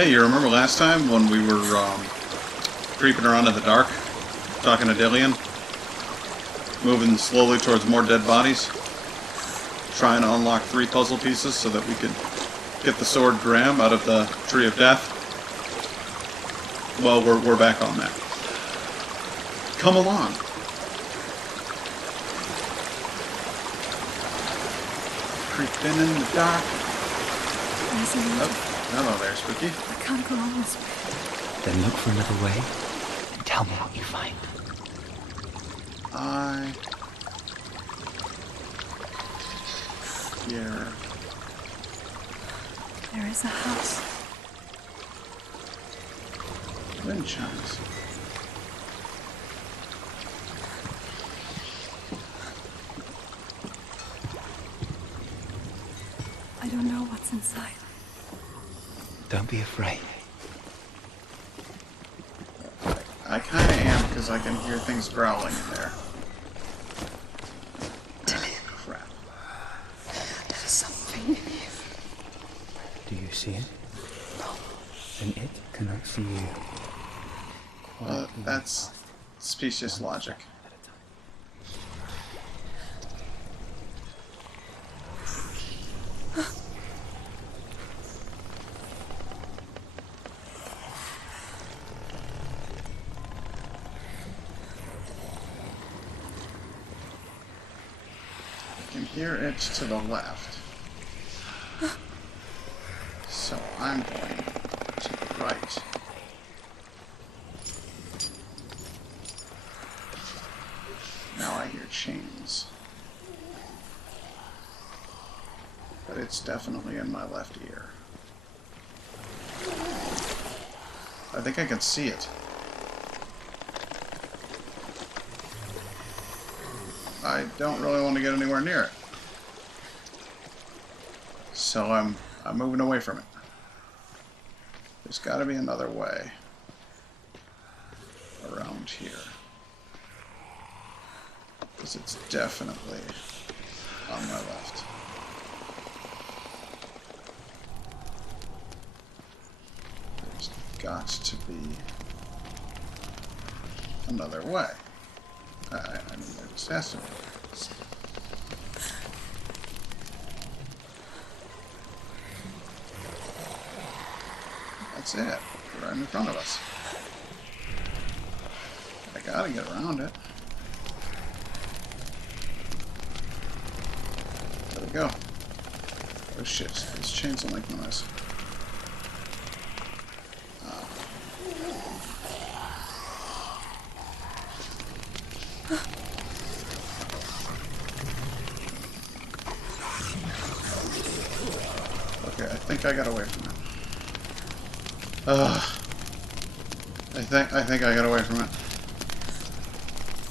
Hey, you remember last time when we were creeping around in the dark, talking to Dillion, moving slowly towards more dead bodies, trying to unlock 3 puzzle pieces so that we could get the sword Graham out of the Tree of Death? Well, we're back on that. Come along. Creeping in the dark. Oh, hello there, Spooky. I can't go on this way. Then look for another way and tell me what you find. I hear. There is a house. Wind chimes. I don't know what's inside. Don't be afraid. I kind of am, because I can hear things growling in there. Dillion. Crap. There's something in here. Do you see it? No. Then it cannot see you. Well, that's specious logic. I can hear it to the left. So I'm going to the right. Now I hear chains. But it's definitely in my left ear. I think I can see it. I don't really want to get anywhere near it. So I'm moving away from it. There's got to be another way around here. Because it's definitely on my left. There's got to be another way. I mean, there just has to be. That's it. Right in front of us. I gotta get around it. There we go. Oh shit, these chains don't make noise. Okay, I think I got away from it. I think I got away from it.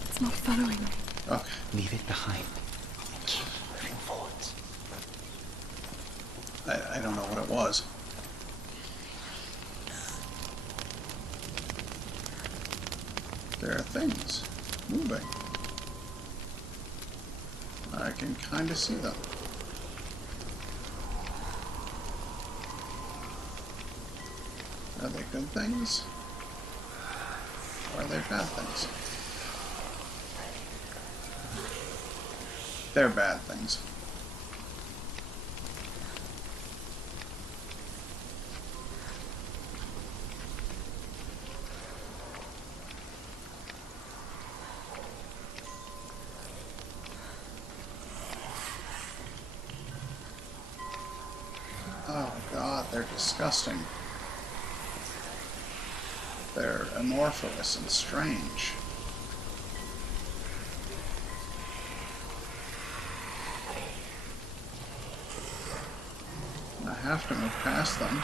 It's not following me. Okay. Leave it behind. Keep moving forwards. I don't know what it was. There are things moving. I can kind of see them. Are they good things? Or are they bad things? They're bad things. Oh god, they're disgusting. They're amorphous and strange. I have to move past them.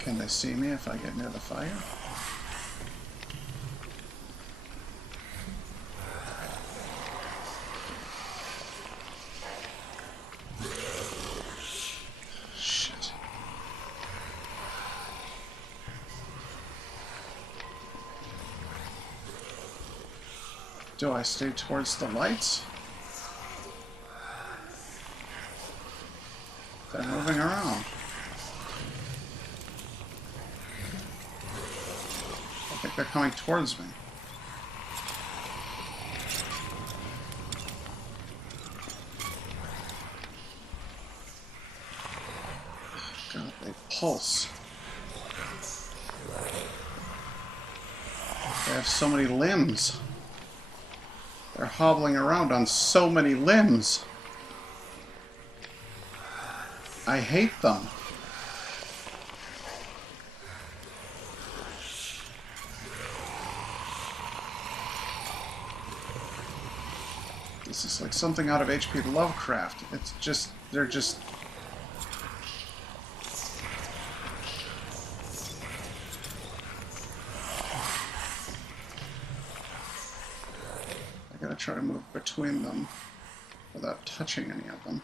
Can they see me if I get near the fire? Shit. Do I stay towards the lights? They're moving around. I think they're coming towards me. God, they pulse. They have so many limbs. They're hobbling around on so many limbs. I hate them. This is like something out of H.P. Lovecraft. It's just, they're just... I gotta try to move between them without touching any of them.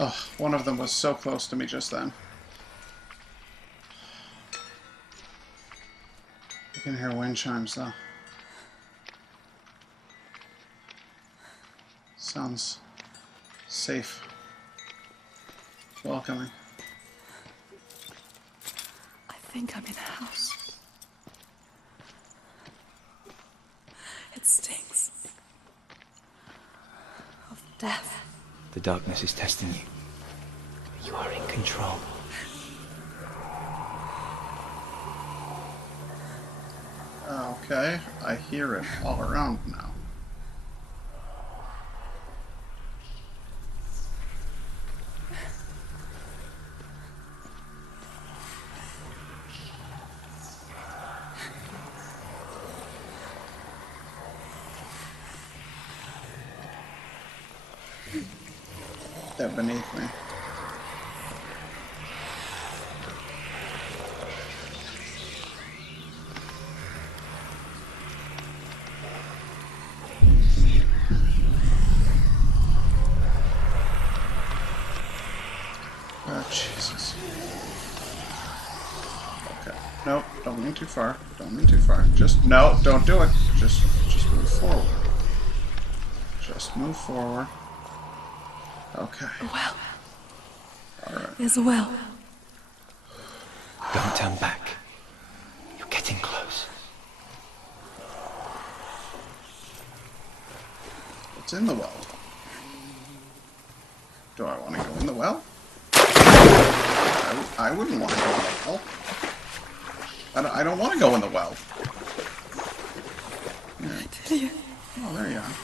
Oh, one of them was so close to me just then. I can hear wind chimes, though. Sounds safe. Welcoming. I think I'm in a house. It stinks. Of death. The darkness is testing you. You are in control. Okay, I hear it all around now. They're beneath me. Oh, Jesus. Okay. Nope, don't lean too far. Don't lean too far. Just, no, don't do it. Just move forward. Just move forward. Okay. A well. Alright. There's a well. Don't turn back. You're getting close. What's in the well? Do I want to go in the well? I wouldn't want to go in the well. I don't want to go in the well. Yeah. Dillion, Oh, there you are.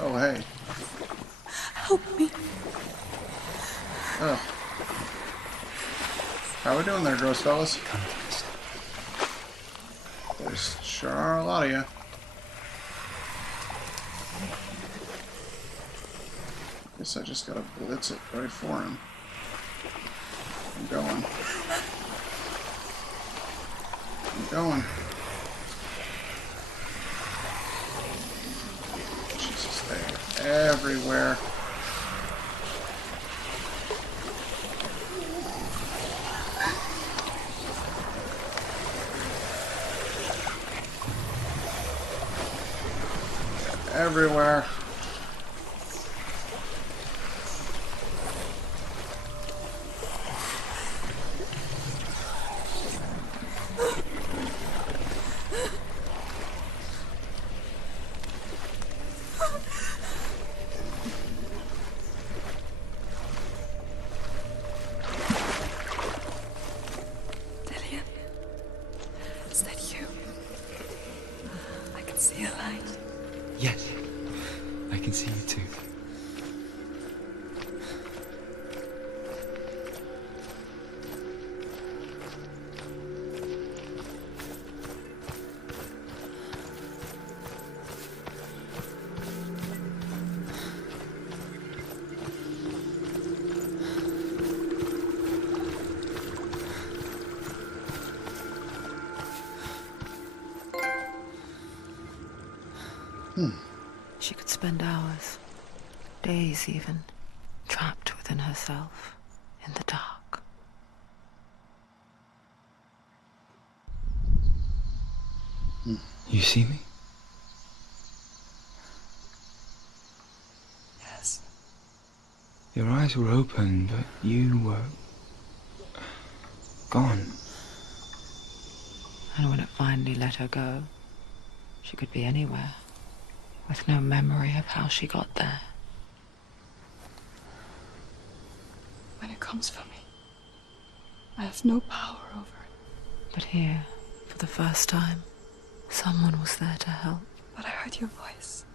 Oh, hey. help me. Ugh. How we doing there, gross fellas? Come to this. There's sure are a lot of you. Guess I just gotta blitz it right for him. I'm going. I'm going. Jesus, they're everywhere. Everywhere. Dillion, is that you? I can see a light. Yes, I can see you too. She could spend hours, days even, trapped within herself, in the dark. You see me? Your eyes were open, but you were gone. And when it finally let her go, she could be anywhere, with no memory of how she got there. When it comes for me, I have no power over it. But here, for the first time, someone was there to help. But I heard your voice.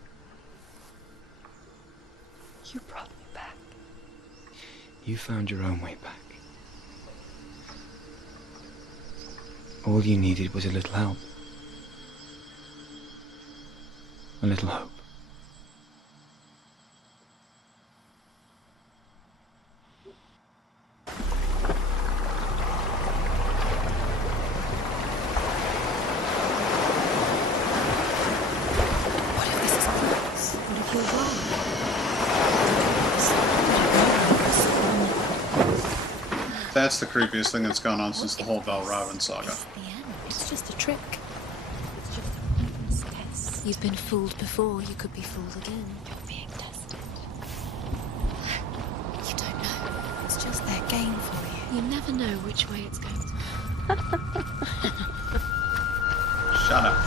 You brought me back. You found your own way back. All you needed was a little help. A little hope. What if this is close? What if you're wrong? That's the creepiest thing that's gone on since the whole Valravn saga. It's the end. It's just a trick. It's just a pointless test. You've been fooled before. You could be fooled again. You're being tested. You don't know. It's just their game for you. You never know which way it's going to. Shut up.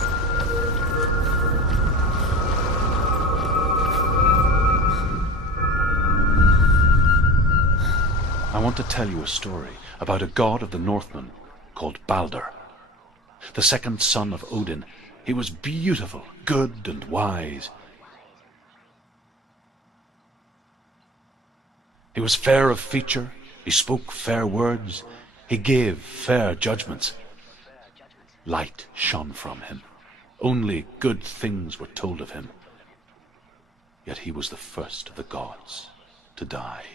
I want to tell you a story about a god of the Northmen called Balder. The second son of Odin. He was beautiful, good, and wise. He was fair of feature, he spoke fair words, he gave fair judgments. Light shone from him. Only good things were told of him. Yet he was the first of the gods to die.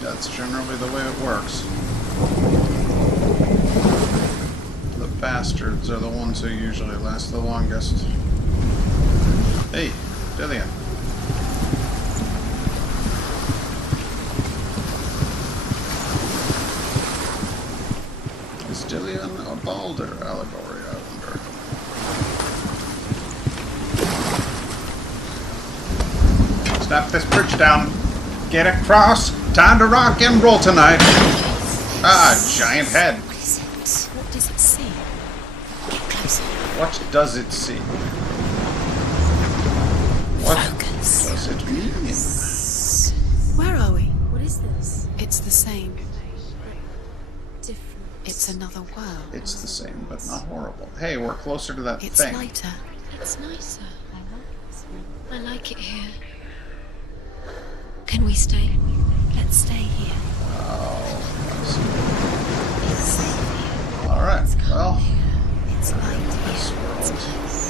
That's generally the way it works. The bastards are the ones who usually last the longest. Hey, Dillion. Is Dillion a Balder allegory, I wonder? Snap this bridge down. Get across. Time to rock and roll tonight. Ah, giant head. What is it? What does it see? Get closer. What does it see? What Focus. does it mean? Where are we? What is this? It's the same. Different. It's another world. It's the same, but not horrible. Hey, we're closer to that It's thing. lighter. It's nicer. I like this one. I like it here. Can we stay? Let's stay here. It's safe here. Alright, It's calm well, here. It's light this here. It's world. nice.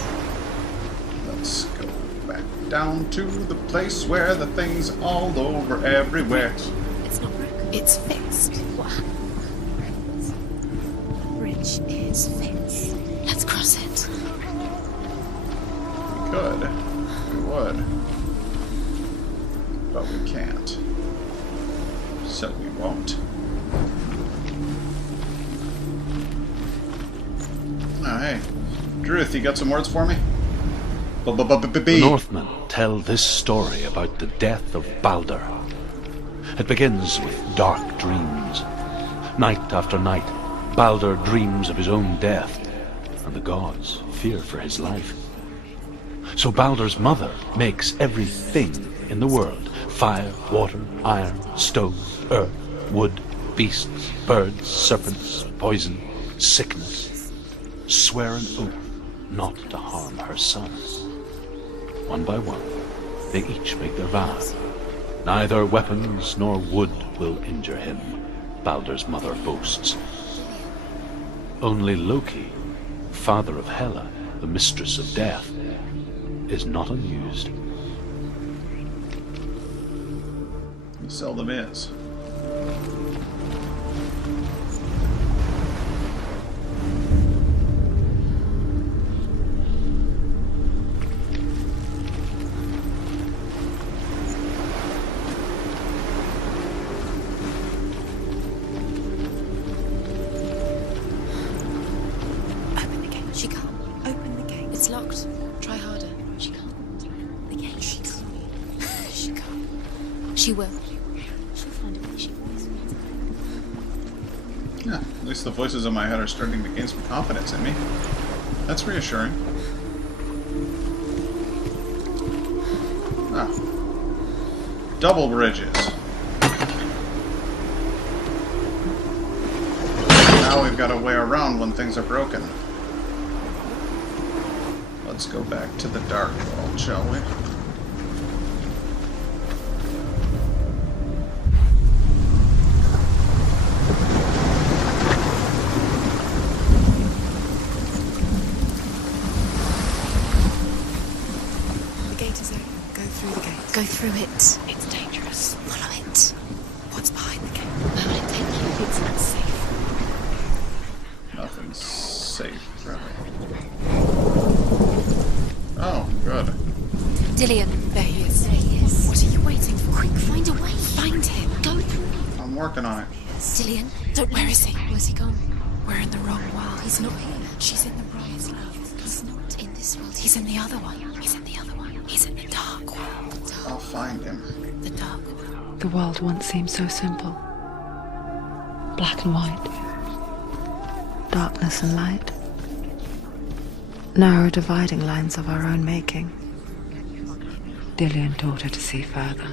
Let's go back down to the place where the thing's all over everywhere. It's not broken. It's fixed. What happened? The bridge is fixed. Let's cross it. We could. We would. But we can't. So we won't. Oh, hey. Druth, you got some words for me? The Northmen tell this story about the death of Balder. It begins with dark dreams. Night after night, Balder dreams of his own death, and the gods fear for his life. So Balder's mother makes everything in the world: fire, water, iron, stone, earth, wood, beasts, birds, serpents, poison, sickness. Swear an oath not to harm her sons. One by one, they each make their vows. Neither weapons nor wood will injure him, Balder's mother boasts. Only Loki, father of Hela, the mistress of death, is not amused. He seldom is. Open again. She can't. She will. She'll find a way. She always finds a way. Yeah, at least the voices in my head are starting to gain some confidence in me. That's reassuring. Ah. Double bridges. Now we've got a way around when things are broken. Let's go back to the dark world, shall we? The gate is open. Go through the gate. Go through it. It's dangerous. Follow it. What's behind the gate? Where will it take you? It's not safe. Nothing's safe, really. Oh, good. Dillion. There he is. There he is. What are you waiting for? Quick, find a way. Find him. Go through. I'm working on it. Dillion, don't Where leave. is he? Where's he gone? We're in the wrong world. He's not here. She's in the wrong world. He's not in this world. He's in the other one. He's in the other one. He's in the dark world. I'll find him. The dark world. The world once seemed so simple. Black and white. Darkness and light. Narrow dividing lines of our own making. Dillion taught her to see further.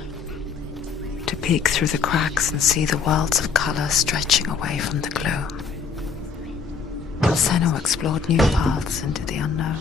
To peek through the cracks and see the worlds of color stretching away from the gloom. Senua explored new paths into the unknown.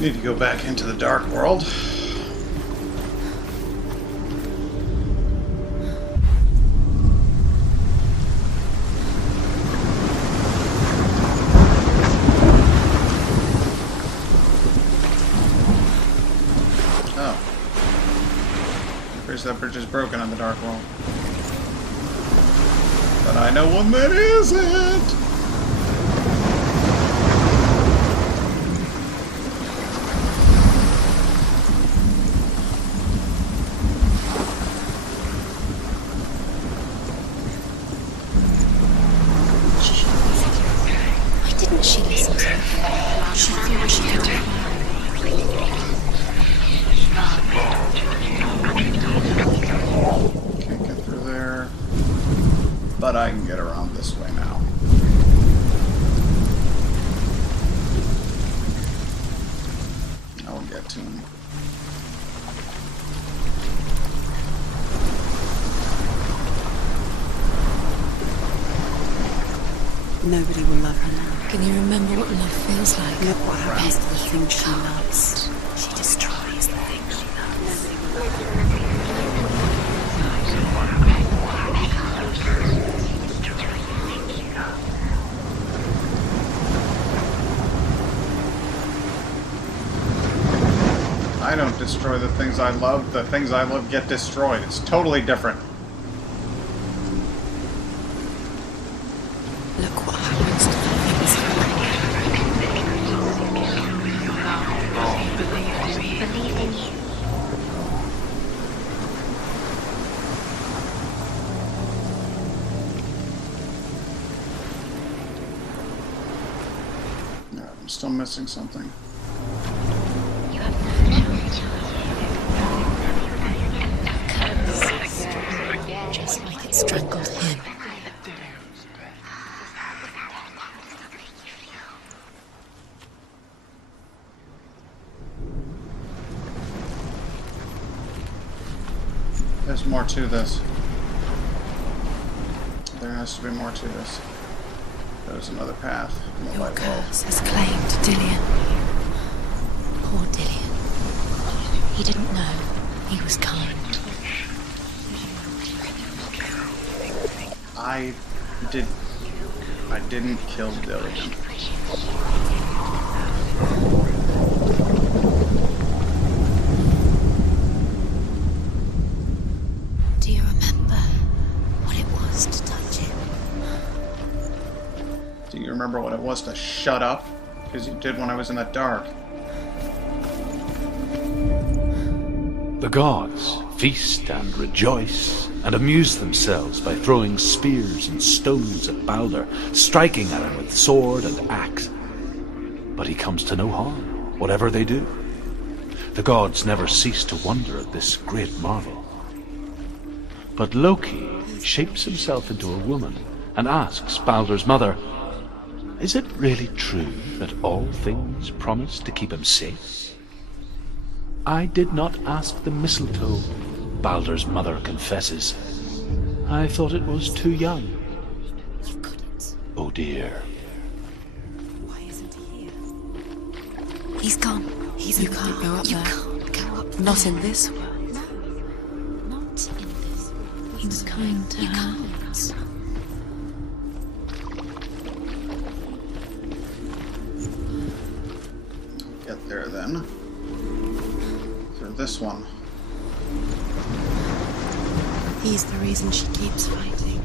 Need to go back into the dark world. Oh. Appears that bridge is broken on the dark world. But I know one that isn't! Why didn't she listen to him? She thought she could do it. Can't get through there. But I can get around this way now. I will get to him. Nobody will love her now. Can you remember what love feels like? Look what happens to the things she loves. loves. She destroys the things she loves. I don't destroy the things I love. The things I love get destroyed. It's totally different. Look what happens to the things you Believe in you. No, I'm still missing something. You have no choice. Just like it strangled him. There's more to this. There has to be more to this. There's another path in the Your light world. curse has claimed Dillion. Poor Dillion. He didn't know. He was kind. I didn't kill Dillion. you remember what it was to shut up? Because you did when I was in the dark. The gods feast and rejoice and amuse themselves by throwing spears and stones at Balder, striking at him with sword and axe. But he comes to no harm, whatever they do. The gods never cease to wonder at this great marvel. But Loki shapes himself into a woman and asks Balder's mother, "Is it really true that all things promise to keep him safe?" "I did not ask the mistletoe," Balder's mother confesses. "I thought it was too young." You couldn't. Oh dear. Why isn't he here? He's gone. You can't go up You there. can't go up there. Not in this world. No, not in this world. He was kind to You her. can't. Get there then. Through this one. He's the reason she keeps fighting.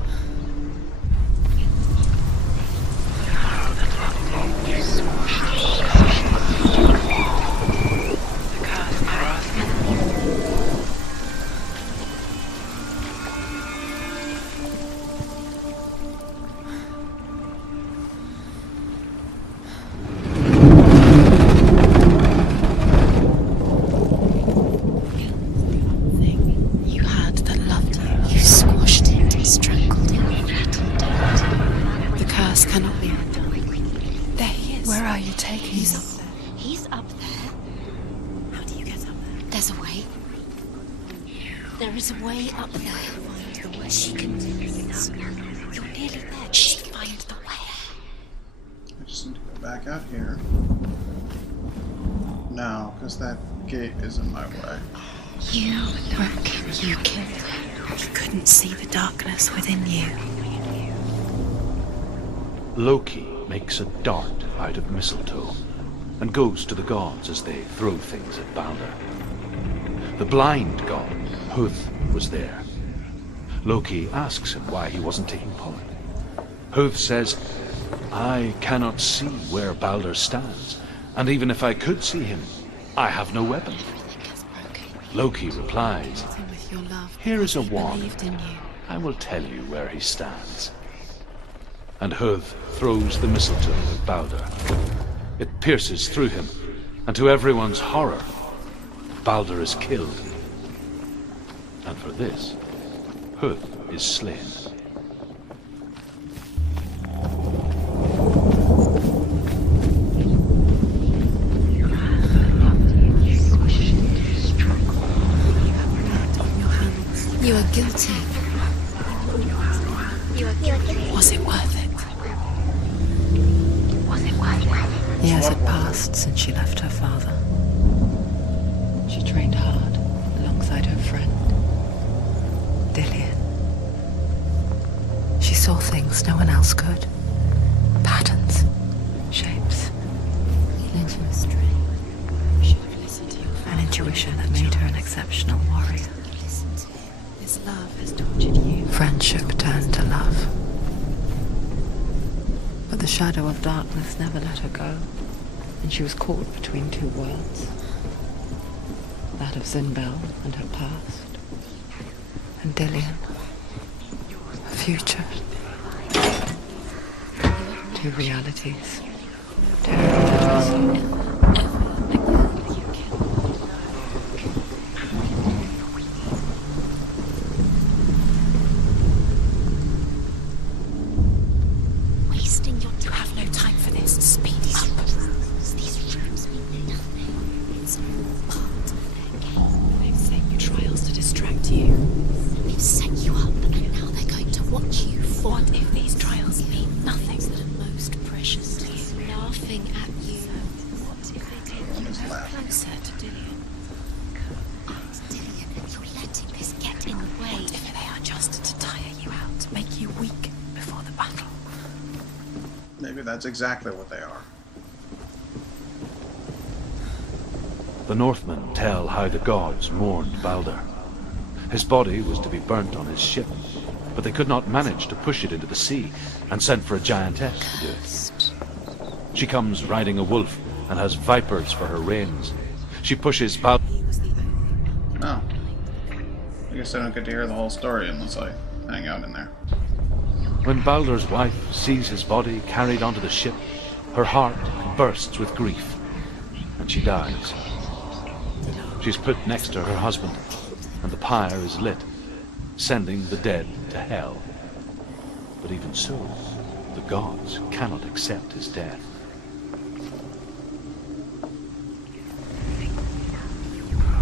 You had that loved you. You squashed it, strangled it, rattled it. The curse cannot be undone. There he is. Where are you taking He's me? up there. He's up there. How do you get up there? There's a way. There is a way up there. Find the way. She can do this. You're nearly there. Just find the way. I just need to go back out here. No, because that gate is in my way. You broke. You killed her. You couldn't see the darkness within you. Loki makes a dart out of mistletoe and goes to the gods as they throw things at Balder. The blind god, Huth, was there. Loki asks him why he wasn't taking part. Huth says, "I cannot see where Balder stands, and even if I could see him, I have no weapon." Everything is broken. Loki replies, And with your love, "Here is a he wand. believed in you. I will tell you where he stands." And Huth throws the mistletoe at Balder. It pierces through him, and to everyone's horror, Balder is killed. And for this, Huth is slain. You are guilty. You are guilty. Was it worth it? Was it worth it? Years had passed since she left her father. She trained hard alongside her friend, Dillion. She saw things no one else could. Patterns, shapes, Into a string. You should have listened to your an father. intuition that made her an exceptional warrior. Listen to him. His love has tortured you. Friendship turned to love. But the shadow of darkness never let her go, and she was caught between two worlds. That of Zinbel and her past, and Dillion, her future. Two realities, tearing at her soul. Wasting your time. You have no time for this. Speed up. These rooms mean nothing. It's all part of their game. They've set you trials to distract you. They've set you up, and now they're going to watch you fall. What if these trials mean nothing? Things that are most precious to you, laughing at you. What if they take One you is left. Closer to Dillion. Dillion, you're letting this get in the way. What if they are just to tire you out, to make you weak before the battle? Maybe that's exactly what they are. The Northmen tell how the gods mourned Balder. His body was to be burnt on his ship, but they could not manage to push it into the sea and sent for a giantess to do it. She comes riding a wolf and has vipers for her reins. She pushes Balder. Oh. I guess I don't get to hear the whole story unless I hang out in there. When Balder's wife sees his body carried onto the ship, her heart bursts with grief, and she dies. She's put next to her husband, and the pyre is lit, sending the dead to hell. But even so, the gods cannot accept his death.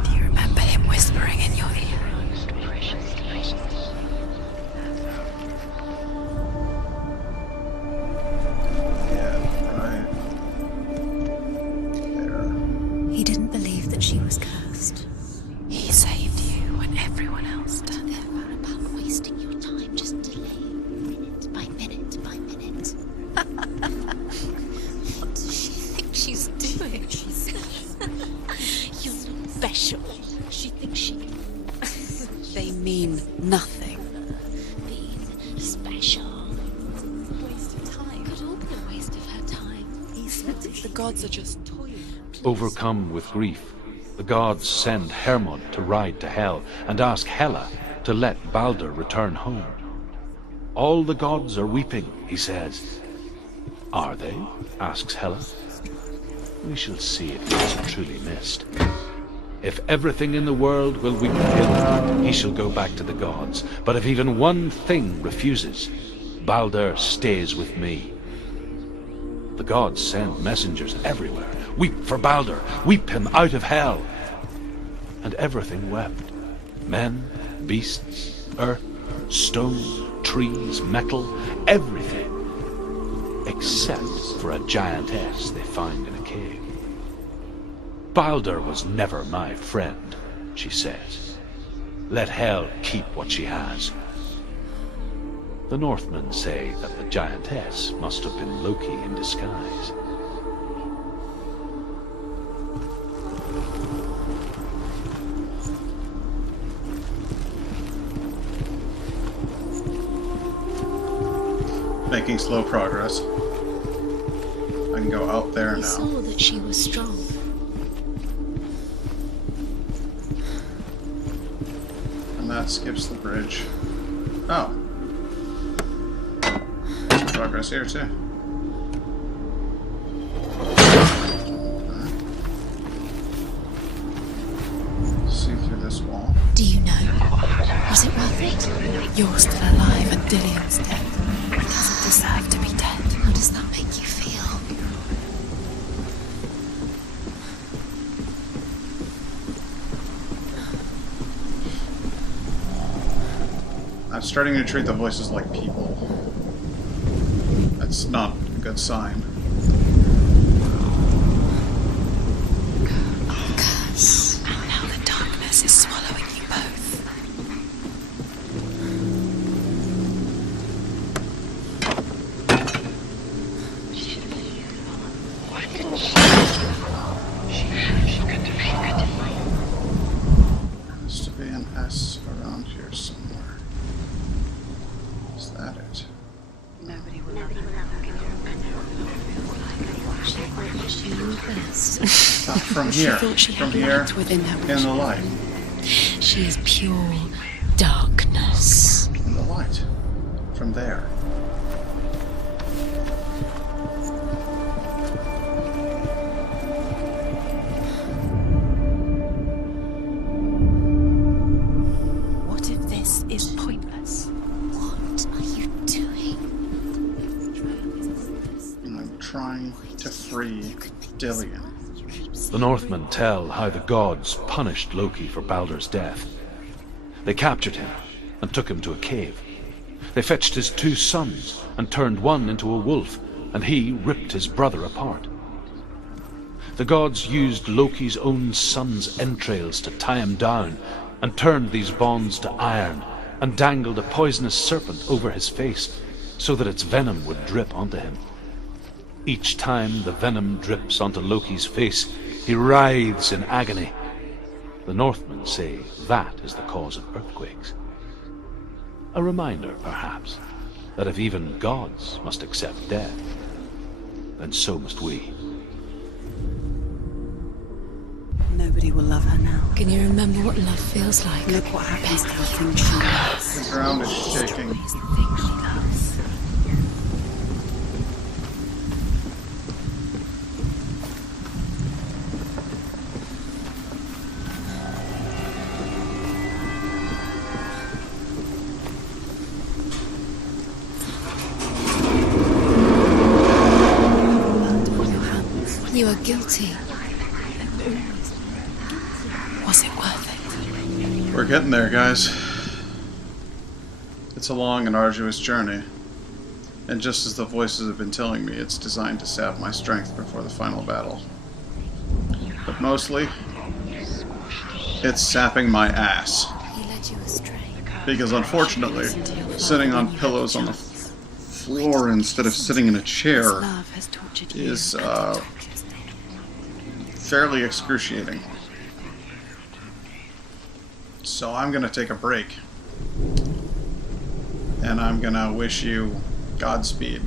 Do you remember him whispering in your ear? Yeah, right. There. He didn't believe that she was cursed. He saved you when everyone else turned their back. About wasting your time just delaying minute by minute by minute. What does she think she's doing? You're special. She thinks she... They mean nothing. Being special. Waste of time. Could all be a waste of her time. He said that the gods are just toying. Overcome with grief, the gods send Hermod to ride to Hell and ask Hela to let Balder return home. All the gods are weeping, he says. Are they? Asks Hela. We shall see if he is truly missed. If everything in the world will weep for him, he shall go back to the gods. But if even one thing refuses, Balder stays with me. The gods send messengers everywhere. Weep for Balder, weep him out of hell. And everything wept. Men, beasts, earth, stone, trees, metal, everything. Except for a giantess they find in a cave. Balder was never my friend, she says. Let Hel keep what she has. The Northmen say that the giantess must have been Loki in disguise. Making slow progress. I can go out there He now. saw that she was strong. And that skips the bridge. Oh. Progress here too. See through this wall. Do you know? Was it worth it? You're still alive and Dillion's dead. He doesn't deserve to be dead. How does that make you feel? I'm starting to treat the voices like people. That's not a good sign. Curse. Now the darkness is swallowing you both. There has to be an S around here somewhere. Is that it? Nobody will ever She knew best. Ah, from She here. thought she From had here. light within her. In the light. She is pure darkness. In the light. From there. What if this is pointless? What are you doing? I'm trying to free Dillion. The Northmen tell how the gods punished Loki for Balder's death. They captured him and took him to a cave. They fetched his 2 sons and turned one into a wolf, and he ripped his brother apart. The gods used Loki's own son's entrails to tie him down, and turned these bonds to iron, and dangled a poisonous serpent over his face, so that its venom would drip onto him. Each time the venom drips onto Loki's face, he writhes in agony. The Northmen say that is the cause of earthquakes. A reminder, perhaps, that if even gods must accept death, and so must we. Nobody will love her now. Can you remember what love feels like? Look what happens to the thing she loves. The ground is shaking. Destroys the thing she loves. You are guilty. Was it worth it? We're getting there, guys. It's a long and arduous journey. And just as the voices have been telling me, it's designed to sap my strength before the final battle. But mostly, it's sapping my ass. He led you astray. Because unfortunately, sitting on pillows on the floor instead of sitting in a chair Love has tortured you. is fairly excruciating. So I'm gonna take a break. And I'm gonna wish you Godspeed.